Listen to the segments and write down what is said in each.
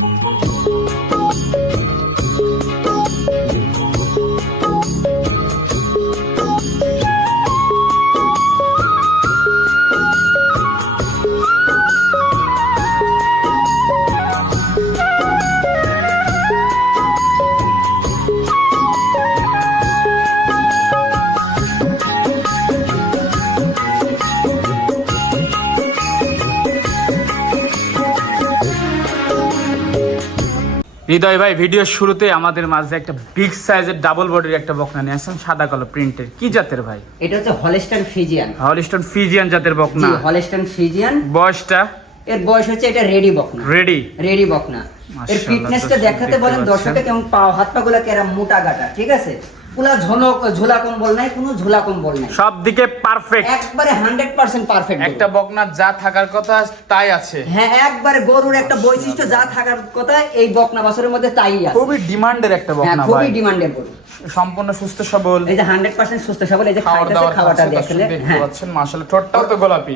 Música হৃদয় ভাই ভিডিওর শুরুতে আমাদের মাঝে একটা বিগ সাইজের ডাবল বডির একটা বকনা নিয়ে আসছেন সাদা কালো প্রিন্টের কি জাতের ভাই? এটা হচ্ছে হলিস্টন ফিজিয়ান হলিস্টন ফিজিয়ান জাতের বকনা। হলিস্টন ফিজিয়ান বয়সটা? এর বয়স হচ্ছে এটা রেডি বকনা। রেডি রেডি বকনা। এর ফিটনেসটা দেখাতে বলেন দর্শকে কেমন পা হাত পা গুলো কেরাম মোটা গাটা ঠিক আছে? পুরা ঝনক ঝোলা কম্বল নাই কোনো ঝোলা কম্বল নাই। সব দিকে পারফেক্ট একবারে হান্ড্রেড পার্সেন্ট পারফেক্ট একটা বকনা যা থাকার কথা তাই আছে। হ্যাঁ একবারে গরুর একটা বৈশিষ্ট্য যা থাকার কথা এই বকনা বাছরের মধ্যে তাই আছে। খুবই ডিমান্ডের একটা হ্যাঁ বকনা খুবই ভাই। ডিমান্ডের গরু। সম্পূর্ণ সুস্থ সবল। এই যে হান্ড্রেড পার্সেন্ট সুস্থ সবল এই যে দাওয়ার খাওয়াটা দেখলে হ্যাঁ। পাচ্ছেন মাশাআল্লাহ ঠোঁটটাও তো গোলাপি।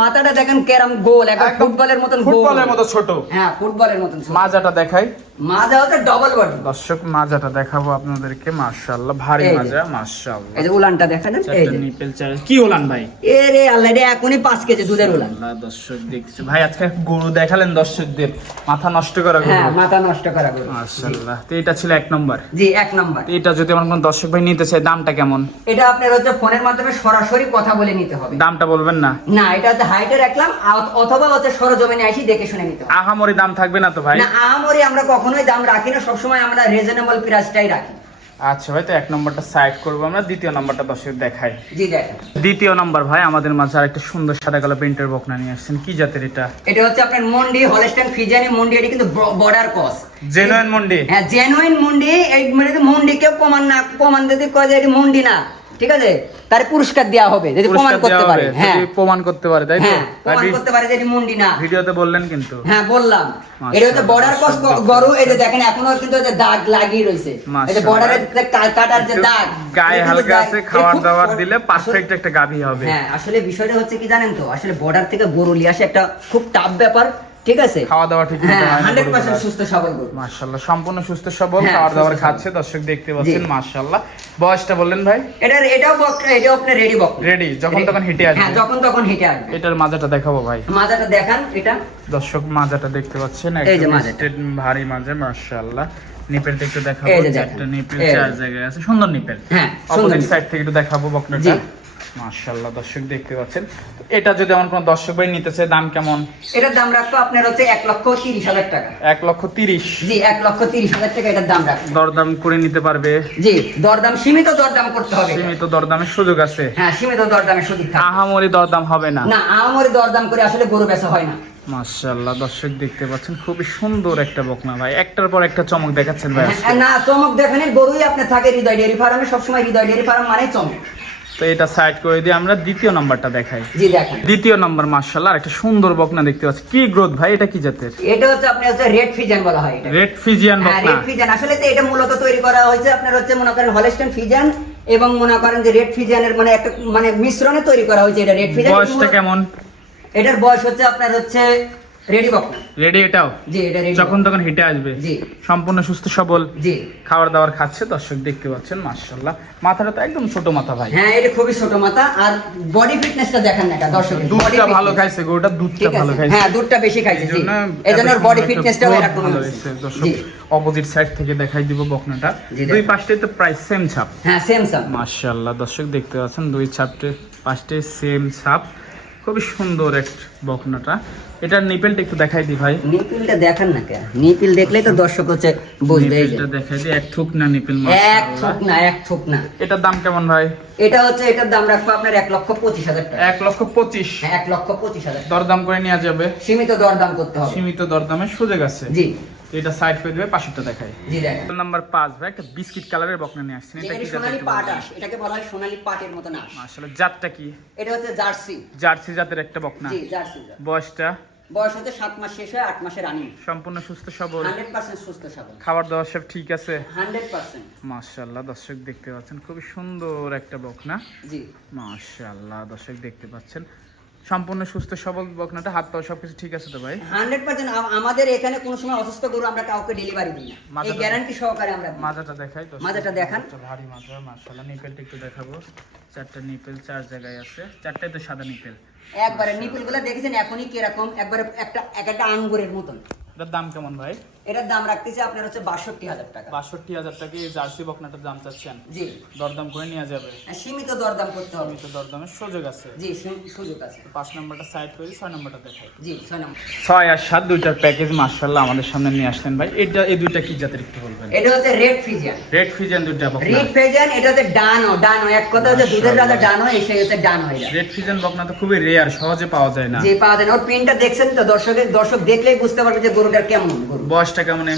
মাথাটা দেখেন কেরাম গোল একদম ফুটবলের মতন গোল। ফুটবলের মতো ছোট। হ্যাঁ ফুটবলের মতন ছোট। মাজাটা দেখাই। মাজা হচ্ছে ডবল বডি দর্শক মাজাটা দেখাবো আপনাদেরকে মাশাআল্লাহ ভারী মাজা মাশাআল্লাহ। এই যে উলানটা দেখা যান এই যে। নিপেল চার। কি হলান ভাই? এ রে আল্লাহ রে এখনই পাঁচ কেজি দুধের উলান। দর্শক দেখছে। ভাই আজকে গরু দেখালেন দর্শকদের। মাথা নষ্ট করা গরু। হ্যাঁ মাথা নষ্ট করা গরু। মাশাআল্লাহ তো এটা ছিল এক নম্বর। জি এক নাম্বার। তো এটা যদি আমার কোন দর্শক ভাই নিতে চায় দামটা কেমন? এটা আপনার হচ্ছে ফোনের মাধ্যমে সরাসরি কথা বলে নিতে হবে। দামটা বলবেন না? না এটা হচ্ছে হাইটে রাখলাম অথবা হচ্ছে সরজমিনে আসি দেখে শুনে নিতে হবে। আহামরি দাম থাকবে না তো ভাই? না আহামরি আমরা কখনোই দাম রাখি না সবসময় আমরা রিজনেবল প্রাইসটাই রাখি। আচ্ছা ভাই তো এক নম্বরটা সাইড করব আমরা দ্বিতীয় নম্বরটা দর্শক দেখাই। জি দেখেন দ্বিতীয় নম্বর ভাই আমাদের মাঝে আরেকটা সুন্দর সাদা কালো প্রিন্টের বকনা নিয়ে আসছেন। কি জাতের এটা? এটা হচ্ছে আপনার মন্ডি হলস্টাইন ফিজিয়ানি মন্ডি এটা কিন্তু বর্ডার কস জেনুইন মন্ডি? হ্যাঁ জেনুইন মন্ডি এই মানে মন্ডি কেউ প্রমাণ না প্রমাণ যদি কয় যে এটি মুন্ডি না। ঠিক আছে? তার পুরস্কার দেওয়া হবে যদি প্রমাণ করতে পারে। হ্যাঁ। প্রমাণ করতে পারে তাই তো? হ্যাঁ প্রমাণ করতে পারে যে মুন্ডি না। ভিডিওতে বললেন কিন্তু। হ্যাঁ বললাম। এটা হচ্ছে বর্ডার কস গরু এই যে দেখেন এখনও কিন্তু যে দাগ লাগিয়ে রয়েছে। এই যে। বর্ডারের যে কাটার যে দাগ গায়ে হালকা আছে খাবার দাবার দিলে পারফেক্ট একটা গাভী হবে। হ্যাঁ আসলে বিষয়টা হচ্ছে কি জানেন তো? আসলে বর্ডার থেকে গরু নিয়ে আসে একটা খুব টাফ ব্যাপার। ঠিক আছে? খাওয়া দাওয়া ঠিক মতো হ্যাঁ হয় হান্ড্রেড পার্সেন্ট সুস্থ সবল গরু মাশাআল্লাহ সম্পূর্ণ সুস্থ সবল হ্যাঁ, খাবার খাচ্ছে দর্শক দেখতে পাচ্ছেন মাশাআল্লাহ। বয়সটা বললেন ভাই? এটার এটাও বক এটাও আপনার রেডি বক। রেডি যখন তখন হেঁটে হ্যাঁ যখন তখন হেঁটে আসবে এটার মাজাটা দেখাবো ভাই। মাজাটা দেখান এটা। দর্শক মাজাটা দেখতে পাচ্ছেন একদম ভারী মাজা মাশাআল্লাহ। নিপেলটা একটু দেখাবো চারটা নিপেল চার জায়গায় আছে সুন্দর নিপেল হ্যাঁ, অপোজিট সাইড থেকে একটু দেখাবো বকনাটা জি। মাশাআল্লাহ দর্শক দেখতে পাচ্ছেন। এটা যদি আমার কোনো দর্শক ভাই দাম কেমন? এটার দাম রাখব আপনার হচ্ছে এক লক্ষ তিরিশ হাজার টাকা। এক লক্ষ তিরিশ? জি এক লক্ষ তিরিশ হাজার টাকা এটার দাম রাখব। দরদাম করে নিতে পারবে? জি দরদাম সীমিত দরদাম করতে হবে। সীমিত দরদামের সুযোগ আছে। হ্যাঁ সীমিত দরদামের সুযোগ থাকে আহামরি দরদাম হবে না। না আমার দরদাম করে আসলে গরু বেচা হয় না। মাশাআল্লাহ দর্শক দেখতে পাচ্ছেন খুবই সুন্দর একটা বকনা ভাই। একটার পর একটা চমক দেখাচ্ছেন ভাই হ্যাঁ, না চমক দেখেন গরুই আপনার থাকে হৃদয় ডেয়ারি ফার্মে সবসময় হৃদয় ডেয়ারি ফার্ম মানে চমক। তো এটা সাইড করে দিয়ে আমরা দ্বিতীয় নাম্বারটা দেখাই। জি দেখেন। দ্বিতীয় নাম্বার মার্শাল্লাহ একটা সুন্দর বকনা দেখতে পাচ্ছি। কি গ্রোথ ভাই এটা কি জাতের? এটা হচ্ছে আপনার হচ্ছে রেড ফিজান বলা হয় এটা রেড ফিজিয়ান বকনা। রেড ফিজান আসলে তো এটা মূলত তৈরি করা হয়েছে আপনার হচ্ছে মনে করেন হলস্টেন ফিজান এবং মনে করেন যে রেড ফিজানের মানে একটা মানে মিশ্রণে তৈরি করা হয়েছে এটা রেড ফিজান বয়সটা কেমন? এটার বয়স হচ্ছে আপনার হচ্ছে রেডি বকনা রেডি এটাও? জি এটা রেডি যখন তখন হেঁটে আসবে। জি। সম্পূর্ণ সুস্থ সবল। জি। খাবার দাবার খাচ্ছে দর্শক দেখতে পাচ্ছেন মার্শাল্লাহ মাথাটা তো একদম ছোট মাথা ভাই। হ্যাঁ এটা খুবই ছোট মাথা আর বডি ফিটনেসটা দেখেন না দর্শক। দুধটা ভালো খাইছে গরুটা দুধটা ভালো খাইছে। হ্যাঁ দুধটা বেশি খাইছে জি। এইজন্য এই জন্য এত বডি ফিটনেসটাও এরকম হয়েছে। দর্শক। অপোজিট সাইড থেকে দেখাই দিব বকনাটা। দুই। পাশটাই তো প্রায় সেম ছাপ। হ্যাঁ সেম সাম মাশাআল্লাহ দর্শক দেখতে পাচ্ছেন দুই ছাপটে পাঁচটে সেম ছাপ। খুবই সুন্দর এক বকনাটা। এটার নিপেলটা একটু দেখাই দি ভাই। নিপিলটা দেখান না কে নিপিল দেখলেই তো দর্শক হচ্ছে বুঝবে। নিপেলটা দেখাই দি এক থুক না নিপেল মাছ এক মাশাআল্লাহ থুক না এক থুক না। এটার দাম কেমন ভাই? এটা হচ্ছে এটার দাম রাখব আপনার এক লক্ষ পঁচিশ হাজার টাকা। এক লক্ষ পঁচিশ। হ্যাঁ, এক লক্ষ পঁচিশ হাজার। দরদাম করে নেওয়া যাবে। সীমিত দরদাম করতে হবে। সীমিত দরদামের সুযোগ আছে। জি। এটা সাইড করে দেবে পাশেরটা দেখাই। জি দেখেন নাম্বার পাঁচ ভাই একটা বিস্কিট কালারের বকনা নিয়ে আসছেন। এটা এটা কি সোনালী পাট এটাকে বলা হয় সোনালী পাটের মতো না আসলে জাতটা কি? এটা হচ্ছে জার্সি। জার্সি জাতের একটা বকনা। জি জার্সি বয়সটা? বয়স হতে সাত মাস শেষ হয় আট মাসে রানিং। সম্পূর্ণ সুস্থ সবল। হান্ড্রেড পার্সেন্ট সুস্থ সবল। খাবার দাবার সব ঠিক আছে? Hundred percent. মাশাল্লাহ দর্শক দেখতে পাচ্ছেন খুবই সুন্দর একটা বকনা। জি। মাশাল্লাহ দর্শক দেখতে পাচ্ছেন। সম্পূর্ণ সুস্থ সবল বকনাটা হাত পা সবকিছু ঠিক আছে তো ভাই? হান্ড্রেড পার্সেন্ট আমাদের এখানে কোনো সময় অসুস্থ গরু আমরা কাউকে ডেলিভারি দিই না। এই গ্যারান্টি সহকারে আমরা মাজাটা দেখাই তো মাজাটা দেখান। ভারী মাজা মাশাআল্লাহ। নিপেলটা একটু দেখাবো। চারটা নিপেল চার জায়গায় আছে। চারটায় তো সাদা নিপেল। একবারে নিপুলগুলো দেখেছেন এখনই কীরকম? একবারে একটা এক একটা আঙ্গুরের মতন। এটার দাম কেমন ভাই? এটার দাম রাখতেছে আপনার হচ্ছে বাষট্টি হাজার টাকা। বাষট্টি হাজার টাকা এই জার্সি বকনাটার দাম চাচ্ছেন? জি। দরদাম করে নেওয়া যাবে? সীমিত দরদাম করতে হবে। আমি তো দরদামের সুযোগ আছে। জি সুযোগ আছে। পাঁচ নম্বরটা সাইড করি ছয় নম্বরটা দেখাই। জি ছয় নম্বর। ছয় আর সাত দুইটার প্যাকেজ মার্শাল্লাহ আমাদের সামনে নিয়ে আসলেন ভাই। এটা এই দুইটা কি জাতের একটু বলবেন? এটা হচ্ছে রেড ফিজিয়ান রেড ফিজেন দুইটা বকনা। রেড ফিজিয়ান এটা হচ্ছে ডানো ডানো এক কথা হচ্ছে দুধের রাজা ডানো এসে হচ্ছে ডান হয়ে যায় রেড ফিজেন বকনা তো খুবই রেয়ার সহজে পাওয়া যায় না। যে পাওয়া যায় না। ওর প্রিন্টটা দেখছেন তো দর্শকের? দর্শক দেখলেই বুঝতে পারবে যে গরুটার কেমন গরু। বয়সটা কেমন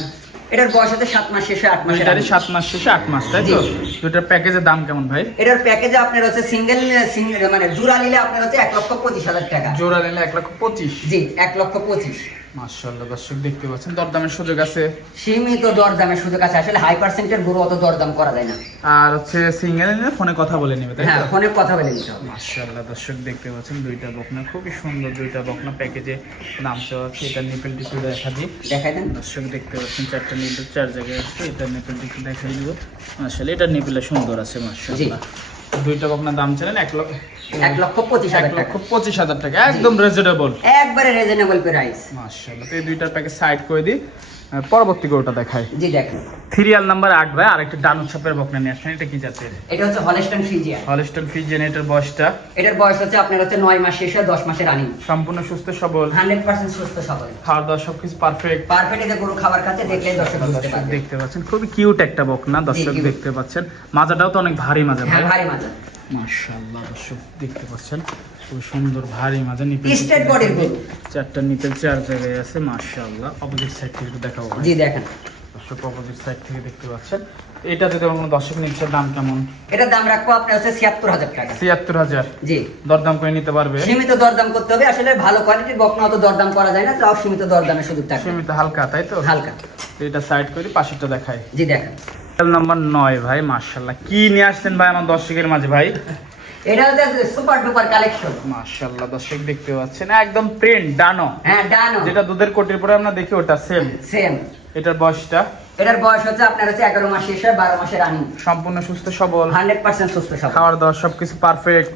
এটার বয়স হচ্ছে সাত মাস শেষে আট দুইটারই আগে। সাত মাস শেষে আট মাস তাই তো? জি। দুইটার প্যাকেজের দাম কেমন ভাই? এটার প্যাকেজে আপনার হচ্ছে সিঙ্গেল সিঙ্গেল মানে জোড়া নিলে আপনার হচ্ছে এক লক্ষ পঁচিশ হাজার টাকা। জোড়া নিলে এক লক্ষ পঁচিশ। জি এক লক্ষ পঁচিশ। মার্শাল্লাহ দর্শক দেখতে পাচ্ছেন দরদামের সুযোগ আছে। সীমিত দরদামের সুযোগ আছে আসলে হাই পার্সেন্টের গরু অত দরদাম করা যায় না। আর হচ্ছে সিঙ্গেল নিলে ফোনে কথা বলে নেবে তাই হ্যাঁ ফোনে কথা বলে নিতে হবে। মার্শাল্লাহ দর্শক দেখতে পাচ্ছেন দুইটা বকনা খুবই সুন্দর দুইটা বকনা প্যাকেজে নাম চাওয়া আছে। এটা নিপেল টিপে দেখা দিই। দেখাই দেন। দর্শক দেখতে পাচ্ছেন চারটা নিপেল চার জায়গায় আছে এটা নিপেল টিপে দেখাই দিব। মার্শাল এটা নিপেলে সুন্দর আছে মার্শাল্লাহ দুইটা বকনা দাম ছিলেন এক লক্ষ এক লক্ষ পঁচিশ হাজার লক্ষ পঁচিশ হাজার টাকা একদম রেজনেবল একবারে রিজনেবল প্রাইস মার্শাল্লাহ তো এই দুইটার প্যাকেজ সাইড করে দিই। পরবর্তী গরুটা দেখাই। জি দেখেন। সিরিয়াল নাম্বার আট ভাই আর একটা ডানুর ছাপের বকনা নিয়ে আসছেন এটা কি জাতের? এটা হচ্ছে হলেস্টন ফিজিয়ান। হলস্টন ফিজেন এটার বয়সটা? এটার বয়স হচ্ছে আপনার হচ্ছে নয় মাস শেষে দশ মাসের রানিং। সম্পূর্ণ সুস্থ সবল? হান্ড্রেড পার্সেন্ট সুস্থ সবল। খাওয়া দাওয়া সবকিছু পারফেক্ট? পারফেক্ট এতে গরু খাবার খাচ্ছে দেখলে দর্শক বুঝতে পারবে। দেখতে পাচ্ছেন খুবই কিউট একটা বকনা দর্শক দেখতে পাচ্ছেন। মাজাটাও তো অনেক ভারী মাজা হ্যাঁ ভাই। ভারী মাথা মাশাআল্লাহ দর্শক দেখতে পাচ্ছেন। খুব সুন্দর ভারী নিপেল body চারটা নিপেল চার জায়গায় আছে মাশাআল্লাহ। অপোজিট সাইড থেকে একটু দেখাবো জি দেখেন। দর্শক অপোজিট সাইড থেকে দেখতে পাচ্ছেন। এটা যদি কোনো দর্শক নিচ্ছে দাম কেমন? এটার দাম রাখব আপনার হচ্ছে ছিয়াত্তর হাজার টাকা। ছিয়াত্তর হাজার? জি। দরদাম করে নিতে পারবে? সীমিত দরদাম করতে হবে আসলে ভালো কোয়ালিটির বকনা অত দরদাম করা যায় না তাও সীমিত দরদামের সুযোগ সীমিত হালকা তাই তো? হালকা। এটা সাইড করে পাশেরটা দেখাই। জি দেখেন। নাম্বার নয় ভাই মার্শাল্লাহ কি নিয়ে আসছেন ভাই আমার দর্শকের মাঝে ভাই? এটা হচ্ছে সুপার ডুপার কালেকশন মাশাআল্লাহ দর্শক দেখতে পাচ্ছেন একদম প্রিন্ট ডানো। হ্যাঁ ডানো। যেটা দুধের কোটির পরে আমরা দেখি ওটা সেম সেম এটার বয়সটা? এটার বয়স হচ্ছে আপনার হচ্ছে এগারো মাস শেষ হয় বারো মাসের রানিং সম্পূর্ণ সুস্থ সবল। হান্ড্রেড পার্সেন্ট সুস্থ খাওয়ার দাওয়ার সবকিছু পারফেক্ট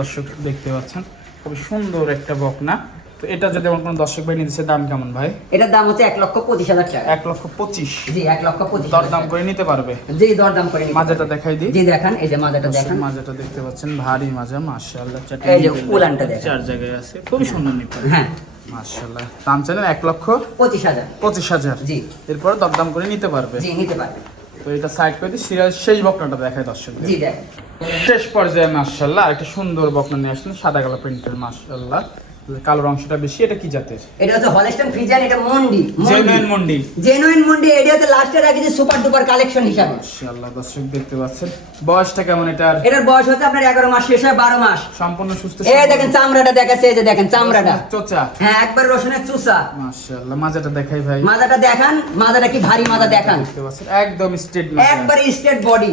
দর্শক দেখতে পাচ্ছেন খুবই সুন্দর একটা বকনা। তো এটা যদি আমার কোনো দর্শক ভাই নিতেছে দাম কেমন ভাই? এটার দাম হচ্ছে এক লক্ষ পঁচিশ হাজার টাকা। এক লক্ষ পঁচিশ। জি এক লক্ষ পঁচিশ হাজার দরদাম করে নিতে পারবে? জি দরদাম করে মাজাটা দেখাই দিই। জি দেখান এই যে মাজাটা দেখান। মাজাটা দেখতে পাচ্ছেন ভারী মাজা চারটে এই যে উলানটা দেখেন। চার জায়গায় আছে খুবই সুন্দর নিপেল হ্যাঁ। মার্শাল্লাহ দাম চাইলেন এক লক্ষ পঁচিশ হাজার। পঁচিশ হাজার। জি। এরপরে দরদাম করে নিতে পারবে। জি নিতে পারবে। তো এটা সাইড করে দিই শেষ বকনাটা দেখায় দর্শক জি দেখেন। শেষ পর্যায়ে মার্শাল্লাহ একটা সুন্দর বকনা নিয়ে আসলেন সাদা কালো প্রিন্টের মার্শাল্লাহ কালোর অংশটা বেশি এটা কি জাতের? এটা হচ্ছে হলেস্টন ফ্রিজান এটা মন্ডি জেনুইন মন্ডি। জেনুইন মন্ডি এটা হচ্ছে লাস্টে রাখি সুপার ডুপার কালেকশন হিসাবে। মার্শাল্লাহ দর্শক দেখতে পাচ্ছেন। বয়সটা কেমন এটার? এটার বয়স হচ্ছে আপনার এগারো মাস শেষ হয় বারো মাস। সম্পূর্ণ সুস্থ এই দেখেন চামড়াটা দেখাচ্ছে এই যে দেখেন চামড়াটা। চোচা। হ্যাঁ একবার রসুনের চুষা মার্শাল্লাহ মাজাটা দেখাই ভাই। মাজাটা দেখান মাজাটা কি ভারী মাজা দেখান। দেখতে পাচ্ছেন একদম স্ট্রেট একবার স্টেট বডি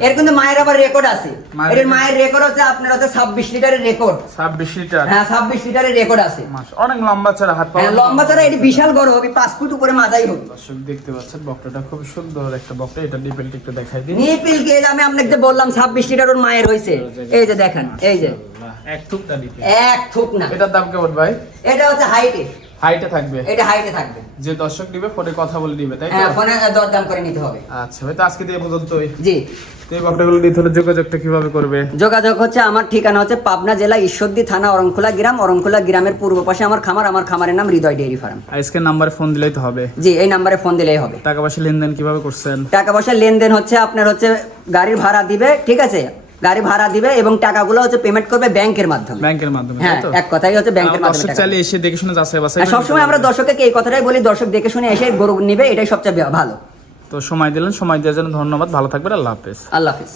এর কিন্তু মায়ের আবার রেকর্ড আছে। মায়ের- এর মায়ের রেকর্ড হচ্ছে আপনার হচ্ছে ছাব্বিশ লিটারের রেকর্ড ছাব্বিশ লিটার? হ্যাঁ ছাব্বিশ লিটারের রেকর্ড আছে। অনেক লম্বা চড়া হাত পা হ্যাঁ লম্বা চড়া এটা বিশাল বড় হবে পাঁচ ফুট উপরে মাথাই হবে। দর্শক দেখতে পাচ্ছেন বকটাটা খুব সুন্দর একটা বকটা এটা ডিপেলটা একটু দেখাই দিন নিপেল গেজ আমি আপনাকে বললাম ছাব্বিশ লিটার ওর মায়ের হইছে এই যে দেখেন এই যে। এক থুক না এক থুক না। এটার দাম কেমন ভাই? এটা হচ্ছে হাইটে হাইটে থাকবে। এটা হাইটে থাকবে। যে দর্শক দিবে ফোনে কথা বলে দিবে তাই হ্যাঁ ফোনে দরদাম করে নিতে হবে। আচ্ছা ভাই তো আজকে দিয়ে পর্যন্ত জি। তো এই বকটাগুলো নিতে হলে যোগাযোগটা কীভাবে করবে? যোগাযোগ হচ্ছে আমার ঠিকানা হচ্ছে পাবনা জেলা ঈশ্বরদী থানা অরংখোলা গ্রাম। অরংখোলা গ্রামের পূর্ব পাশে আমার খামার আমার খামারের নাম হৃদয় ডেয়ারি ফার্ম। আজকের নাম্বারে ফোন দিলেই তো হবে। জি এই নাম্বারে ফোন দিলেই হবে। টাকা পয়সা লেনদেন কীভাবে করছেন? টাকা পয়সা লেনদেন হচ্ছে আপনার হচ্ছে গাড়ির ভাড়া দিবে ঠিক আছে? গাড়ি ভাড়া দিবে এবং টাকাগুলো হচ্ছে পেমেন্ট করবে ব্যাংকের মাধ্যমে। ব্যাংকের মাধ্যমে হ্যাঁ এক কথাই হচ্ছে ব্যাংকের মাধ্যমে দর্শক চাইলে এসে দেখে শুনে যাচাই বাছাই সবসময় আমরা। দর্শককে এই কথাটাই বলি দর্শক দেখে শুনে এসে গরু নিবে এটাই সবচেয়ে ভালো। তো সময় দিলেন সময় দেওয়ার জন্য ধন্যবাদ ভালো থাকবেন আল্লাহ হাফেজ। আল্লাহ হাফিজ।